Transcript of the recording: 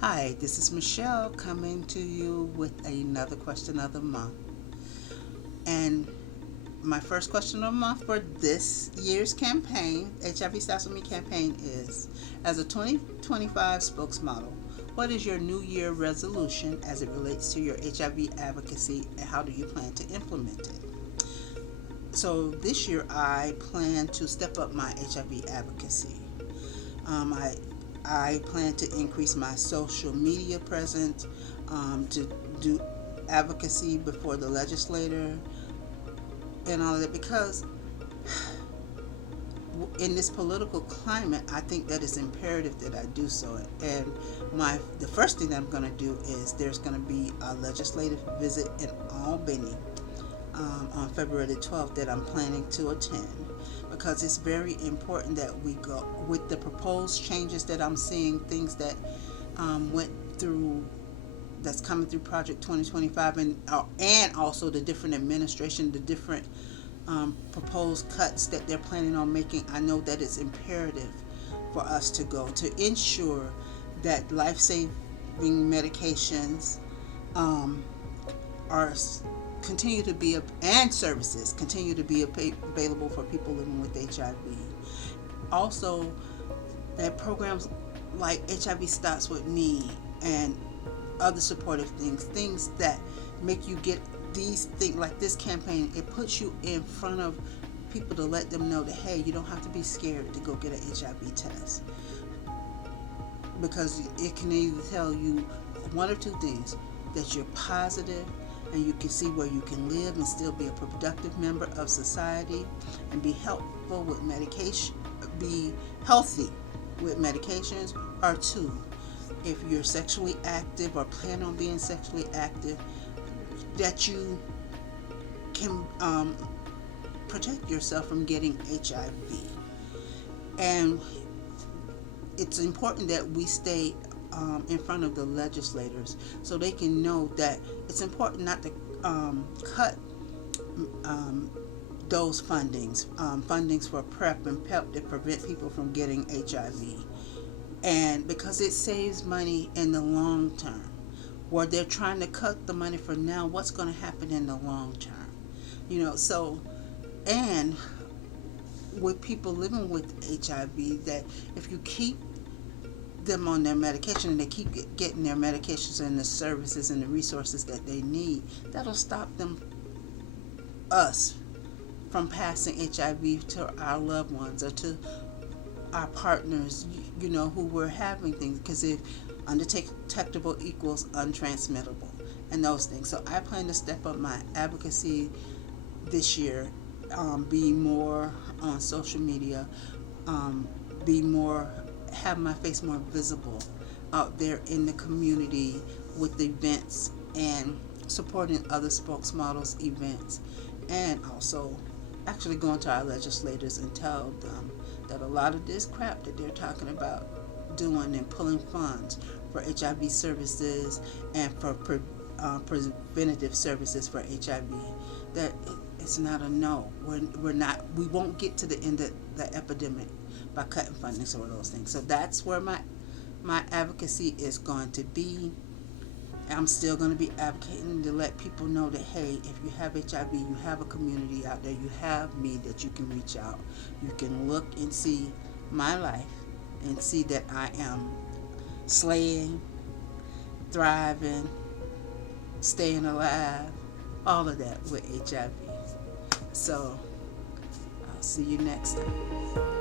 Hi, this is Michelle coming to you with another question of the month. And my first question of the month for this year's campaign, HIV Starts With Me campaign, is: as a 2025 spokesmodel, what is your New Year resolution as it relates to your HIV advocacy, and how do you plan to implement it? So this year I plan to step up my HIV advocacy. Um, I I plan to increase my social media presence, to do advocacy before the legislator and all of that, because in this political climate, I think that it's imperative that I do so. And the first thing that I'm going to do is there's going to be a legislative visit in Albany, on February the 12th, that I'm planning to attend, because it's very important that we go with the proposed changes that I'm seeing, things that went through, that's coming through Project 2025, and also the different administration, the different proposed cuts that they're planning on making. I know that it's imperative for us to go to ensure that life-saving medications um, are continue to be, and services continue to be available for people living with HIV. Also, that programs like HIV Starts With Me and other supportive things that make you get these things, like this campaign, it puts you in front of people to let them know that, hey, you don't have to be scared to go get an HIV test, because it can either tell you one or two things: that you're positive and you can see where you can live and still be a productive member of society and be helpful with medication, be healthy with medications, or two, if you're sexually active or plan on being sexually active, that you can protect yourself from getting HIV. And it's important that we stay in front of the legislators so they can know that it's important not to cut um, those fundings for PrEP and PEP that prevent people from getting HIV. And because it saves money in the long term, where they're trying to cut the money for now, what's going to happen in the long term? So, and with people living with HIV, that if you keep them on their medication and they keep getting their medications and the services and the resources that they need, that'll stop us from passing HIV to our loved ones or to our partners, who we're having things, because if undetectable equals untransmittable and those things. So I plan to step up my advocacy this year, be more on social media, be more, have my face more visible out there in the community with events and supporting other spokesmodels events, and also actually going to our legislators and tell them that a lot of this crap that they're talking about doing and pulling funds for HIV services and for preventative services for HIV, that it's not a no. We won't get to the end of the epidemic by cutting funding for those things. So that's where my advocacy is going to be. I'm still going to be advocating to let people know that, hey, if you have HIV, you have a community out there. You have me that you can reach out. You can look and see my life and see that I am slaying, thriving, staying alive, all of that with HIV. So I'll see you next time.